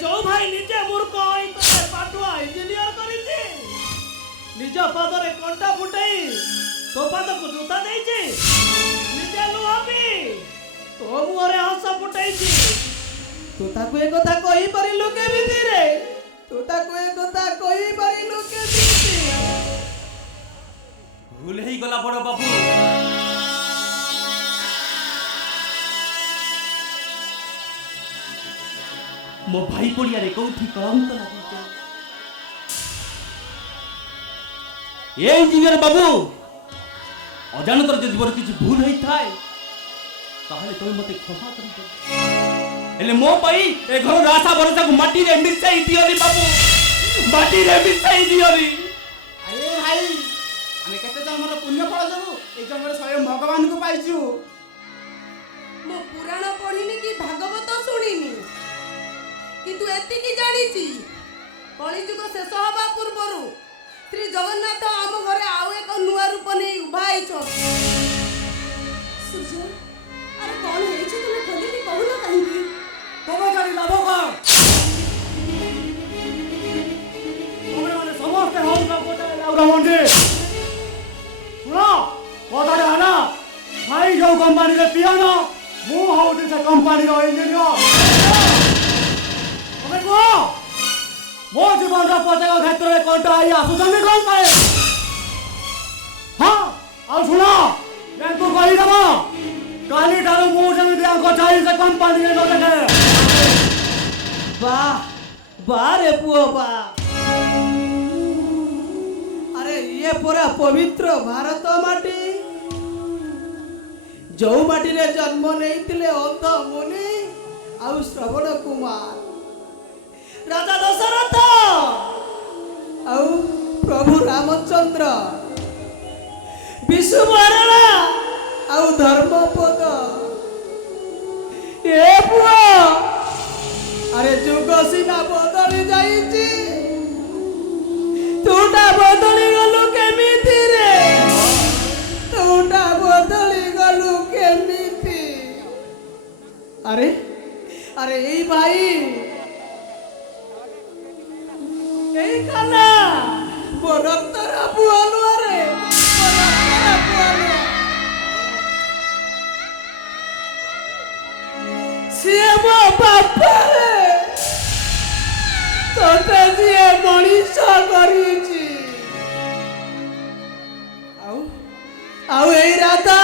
जो भाई निजे मूर्ख तो पाठुआ इंजीनियर करिछि निज पादरे कंटा फुटाई तो पाद को जूता देछि निजे लुहापी तो मुहरे हस फुटाइछि तू ताको ए कथा कहि परिलु केमिति रे तू ताको ए कथा कहि परिलु केमिति भूल ही गला बड़ बाबू मो भाई पड़िया रे कोठी कलंक लागी ए इंजीनियर बाबू अजानतर जदि मोर किछि भूल होई थाए ताहले तुम मते क्षमा करि दे एले मो पई ए घर रासा भरोसा को माटी रे मिसाई दियोनी बाबू माटी रे मिसाई दियोनी अरे भाई हमें केते जन्मर पुण्य फल जबु ए जन्मरे स्वयं भगवान को पाइछु मो पुराण पढ़िनी कि भागवत सुनिनी किंतु एतिकी जानिछि कलिजुग शेष हवा पूर्वरु श्री जगन्नाथ आम घरे आउ एक नुआ रूप नहीं उभा आइछो सूर्य अरे कौन हेछि तुमे खोलिली कहूना काहिकी तोमे गाड़ी लाभो का हमरे माने समस्त हम का कोटा लाउरा मंडे सुनो कोटा ना भाई जो कंपनी रे पियानो मु हाउटी से कंपनी रो इंजीनियर अबे को मो जीवन रा पतेक क्षेत्र रे कोटा आई आसुचंदी कोन पाए हां आ सुनो मैं तो कहि देबो काली डालो मु जमी दिया को चाहि से कंपनी रे देखे वाह वाह रे पुओ वाह अरे ये पूरा पवित्र भारत माटी जो माटी रे जन्म नेइतिले अंध मुनि आउ श्रवण कुमार राजा दशरथ आउ प्रभु रामचंद्र विष्णु महाराणा आउ धर्मपद ए पुओ अरे जुग सीना बदली जाइछि तूटा बदली गलु केमिति रे तूटा बदली गलु केमिति अरे अरे ए भाई ए काना मो रक्तर पुआलु रे मो रक्तर पुआलु सिए मो बापा रे तोते जिए मनीष करिछि आउ आउ ए राधा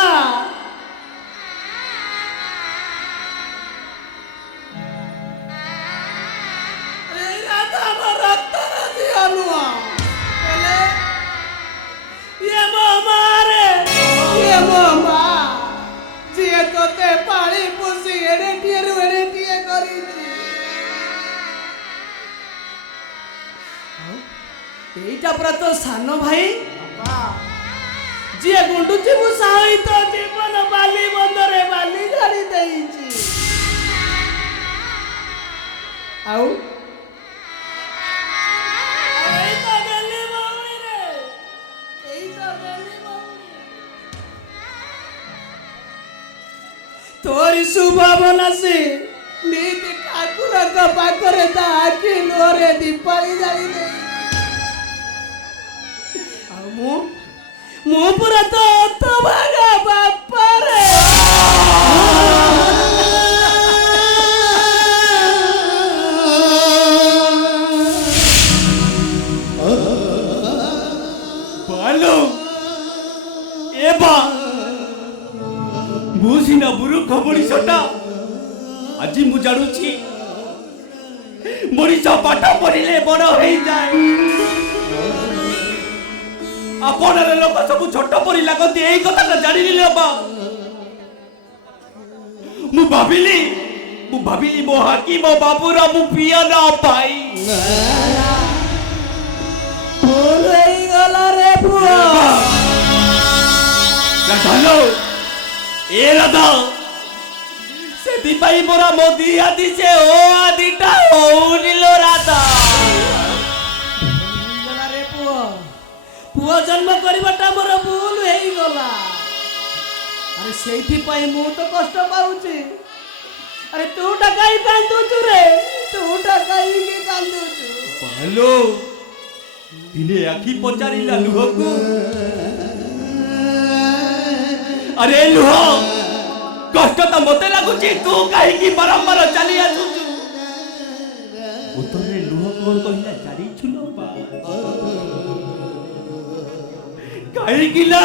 तो सान भाई जी गुंडुची मु सहित जीवन बाली बंदरे बाली झाड़ी देइछि आउ एई तो गेली मौनी रे एई तो गेली मौनी तोरी सुभावना से नीति ठाकुर का पाखरे ता आखि लोरे दीपाली जाली दे मु मु पूरा तो भागा बापा रे बालो एबा मुसिना बुरु खबड़ी सटा আজি मु जानुची मनीष पाठ पढ़िले बड़ हो जाए आपनरे लोक सब छोट परी लागती एई कथा जानिली बाबा मु भाबिली मो हाकिम बाबूरा मु पिया ना पाई भूल होई गला रे पुआ राधालो ए राधा से दीपाई मोरा मोदी आदि से ओ आदिटा होनिलो राधा गला रे पुआ पुआ जन्म करबाटा मोर भूल होई गला अरे सेठी पाई मु तो कष्ट पाउची अरे तू डकाई कांदुचु रे ତୁଟା କାହିଁକି କାନ୍ଦୁଛୁ? ପାଲୋ ଦିନେ ଆଖି ପଚାରିଲା ଲୁହକୁ, ଆରେ ଲୁହ କଷ୍ଟ ତ ମତେ ଲାଗୁଛି, ତୁ କାହିଁକି ବାରମ୍ବାର ଚାଲି ଆସୁଛୁ? ଉତ୍ତରରେ ଲୁହ କଣ କହିଲା ଜାଣିଛୁ ଲୋ ବା? କାହିଁକି ନା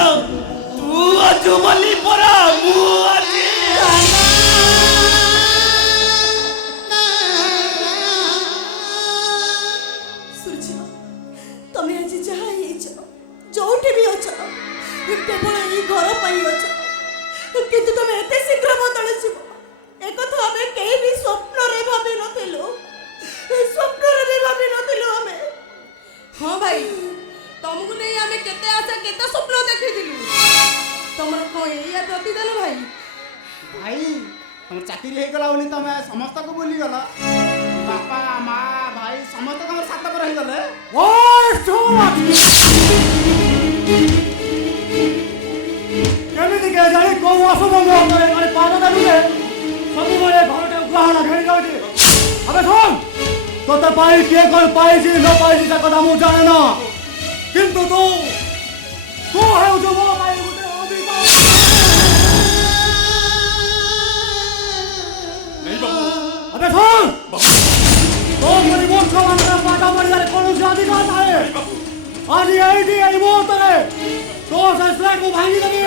ତୁ ଅଛୁ ବୋଲି ପରା ମୁଁ ଅଛି। ସୂର୍ଯ୍ୟ, ତମେ ଆଜି ଯାହା ହେଇଛ, ଯୋଉଠି ବି ଅଛ, କେବଳ ଏଇ ଘର ପାଇଁ ଅଛ, କିନ୍ତୁ ତମେ ଏତେ ଶୀଘ୍ର ବଦଳିଯିବ ଏକଥା ଆମେ କେହି ବି ସ୍ୱପ୍ନରେ ଭାବି ନଥିଲୁ। ସ୍ୱପ୍ନରେ ବି ଭାବି ନଥିଲୁ ଆମେ। ହଁ ଭାଇ, ତମକୁ ନେଇ ଆମେ କେତେ ଆଶା କେତେ ସ୍ୱପ୍ନ ଦେଖିଥିଲୁ। ତମର କଣ ଏଇଆ ପ୍ରତିଦାନ ଭାଇ? ଭାଇ ତମର ଚାକିରି ହେଇଗଲା ବୋଲି ତମେ ସମସ୍ତଙ୍କୁ ଭୁଲିଗଲ। ବାପା ମା ଭାଇ ସମସ୍ତେ ତମର ସାତକର ହେଇଗଲେ। କେମିତି କେଜାଣି କୋଉ ଅଶୁଭ ମୁହୂର୍ତ୍ତରେ ମାନେ ପାଦ ଦେଲୁରେ ସବୁବେଳେ ଘରଟେ ଗ୍ରହଣ ଘେରି ଯାଉଛି। ଆବେ ଶୁଣ, ତୋତେ ପାଇ କିଏ କଣ ପାଇଛି ନ ପାଇଛି ସେ କଥା ମୁଁ ଜାଣେ ନା, କିନ୍ତୁ ତୁ ହେଉଛୁ ମୋ ପାଇଁ ଗୋଟେ ଅଭିଶାପ। ଆବେ ଶୁଣ, ତୋ ପରି ମୂର୍ଖମାନଙ୍କର ପାଠ ପଢ଼ିବାରେ କୌଣସି ଅଧିକାର ନାହିଁ। ଆଜି ଏଇଠି ଏଇ ମୁହୂର୍ତ୍ତରେ ତୋ ସେ ସ୍ଲେଟ୍‌କୁ ଭାଙ୍ଗିଦେବି।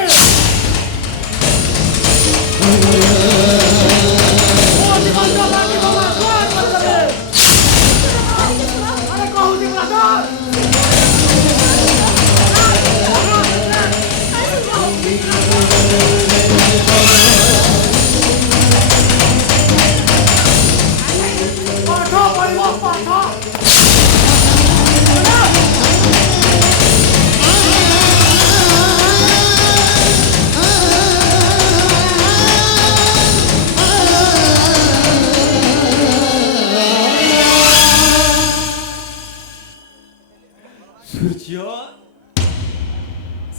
ସୂର୍ଯ୍ୟ,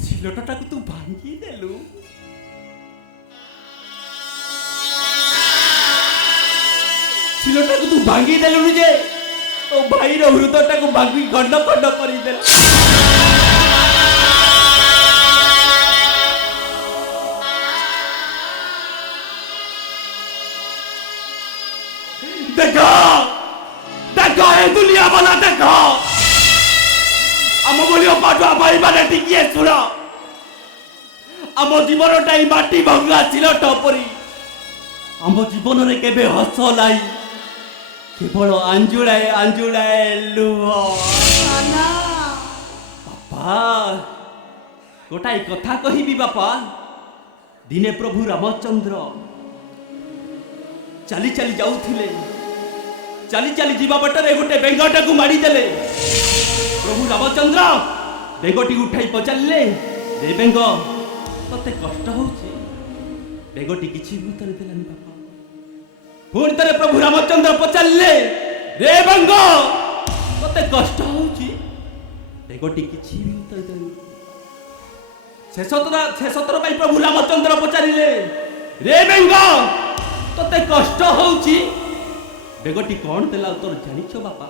ସିଲଟଟାକୁ ତୁ ଭାଙ୍ଗି ଦେଲୁ। ସିଲଟଟାକୁ ତୁ ଭାଙ୍ଗି ଦେଲୁନି ଯେ ତୋ ଭାଇର ହୃଦୟଟାକୁ ଭାଙ୍ଗି ଖଣ୍ଡ ଖଣ୍ଡ କରିଦେଲୁ। ଦେଖ ଦେଖ ଏ ଦୁନିଆ ବାଲା ଦେଖ, ଆମ ଭଳି ପାଠୁଆ ଭାଇମାନେ ଟିକିଏ ଶୁଣ। ଆମ ଜୀବନଟା ଏଇ ମାଟି ଭଙ୍ଗା ସିଲଟ ପରି। ଆମ ଜୀବନରେ କେବେ ହସ ନାହିଁ, କେବଳ ଆଞ୍ଜୁଳାଏ ଆଞ୍ଜୁଳାଏ ଲୁହ। ବାପା ଗୋଟାଏ କଥା କହିବି ବାପା। ଦିନେ ପ୍ରଭୁ ରାମଚନ୍ଦ୍ର ଚାଲି ଚାଲି ଯାଉଥିଲେ, ଚାଲି ଚାଲି ଯିବା ବାଟରେ ଗୋଟେ ବେଙ୍ଗଟାକୁ ମାରିଦେଲେ। ପ୍ରଭୁ ରାମଚନ୍ଦ୍ର ବେଙ୍ଗଟି ଉଠାଇ ପଚାରିଲେ, ରେ ବେଙ୍ଗ ତତେ କଷ୍ଟ ହଉଛି? ବେଙ୍ଗଟି କିଛି ଉତ୍ତର ଦେଲାନି ବାପା। ପୁଣି ଥରେ ପ୍ରଭୁ ରାମଚନ୍ଦ୍ର ପଚାରିଲେ, ରେ ବେଙ୍ଗ ତତେ କଷ୍ଟ ହଉଛି? ବେଙ୍ଗଟି କିଛି ଉତ୍ତର ଦେଲାନି। ଶେଷ ଥର ପାଇଁ ପ୍ରଭୁ ରାମଚନ୍ଦ୍ର ପଚାରିଲେ, ରେ ବେଙ୍ଗ ତତେ କଷ୍ଟ ହଉଛି? ବେଙ୍ଗଟି କଣ ଦେଲା ଉତ୍ତର ଜାଣିଛ ବାପା?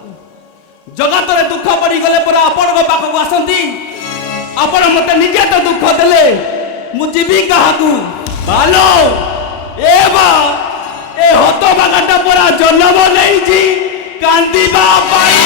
ଜଗତରେ ଦୁଃଖ ପଡ଼ିଗଲେ ପରା ଆପଣଙ୍କ ପାଖକୁ ଆସନ୍ତି। ଆପଣ ମତେ ନିଜେ ତ ଦୁଃଖ ଦେଲେ, ମୁଁ ଯିବି କାହାକୁ? ବାଲୋ ଏ ହତଭାଗାଟା ପରା ଜନ୍ମ ନେଇଛି କାନ୍ଦିବା ପାଇଁ।